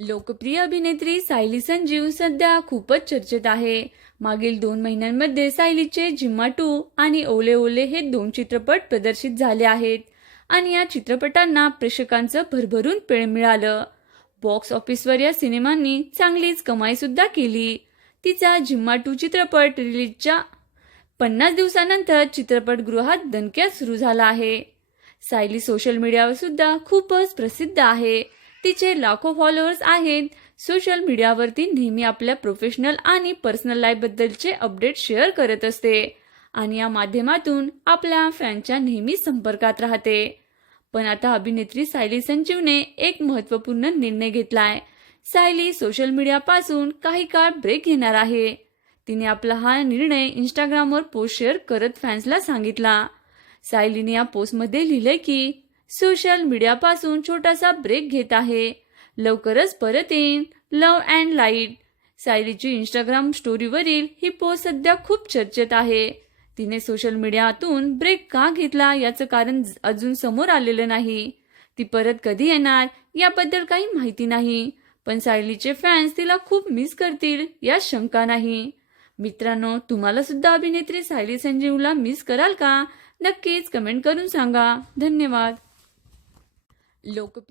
लोकप्रिय अभिनेत्री सायली संजीव सध्या खूपच चर्चेत आहे. मागील दोन महिन्यांमध्ये सायलीचे जिम्मा टू आणि ओले ओले हे दोन चित्रपट प्रदर्शित झाले आहेत. आणि या चित्रपटांना प्रेक्षकांचं भरभरून पेळ मिळालं. बॉक्स ऑफिसवर या सिनेमांनी चांगलीच कमाई सुद्धा केली. तिचा जिम्मा टू चित्रपट रिलीजच्या पन्नास दिवसानंतर चित्रपटगृहात दणक्यात सुरू झाला आहे. सायली सोशल मीडियावर सुद्धा खूपच प्रसिद्ध आहे. तिचे लाखो फॉलोअर्स आहेत. सोशल मीडियावरती नेहमी आपल्या प्रोफेशनल आणि पर्सनल लाईफबद्दलचे अपडेट शेअर करत असते. आणि या माध्यमातून आपल्या फॅनच्या नेहमी संपर्कात राहते. पण आता अभिनेत्री सायली संजीवने एक महत्त्वपूर्ण निर्णय घेतलाय. सायली सोशल मीडियापासून काही काळ ब्रेक घेणार आहे. तिने आपला हा निर्णय इंस्टाग्रामवर पोस्ट शेअर करत फॅन्सला सांगितला. सायलीने या पोस्टमध्ये लिहिलंय की सोशल मीडियापासून छोटासा ब्रेक घेत आहे. लवकरच परत येईन लव अँड लाइट सायलीची इंस्टाग्राम स्टोरीवरील ही पोस्ट सध्या खूप चर्चेत आहे. तिने सोशल मीडियातून ब्रेक का घेतला याचं कारण अजून समोर आलेलं नाही. ती परत कधी येणार याबद्दल काही माहिती नाही. पण सायलीचे फॅन्स तिला खूप मिस करतील यात शंका नाही. मित्रांनो तुम्हाला सुद्धा अभिनेत्री सायली संजीवला मिस कराल का? नक्कीच कमेंट करून सांगा. धन्यवाद. लोकप्रिय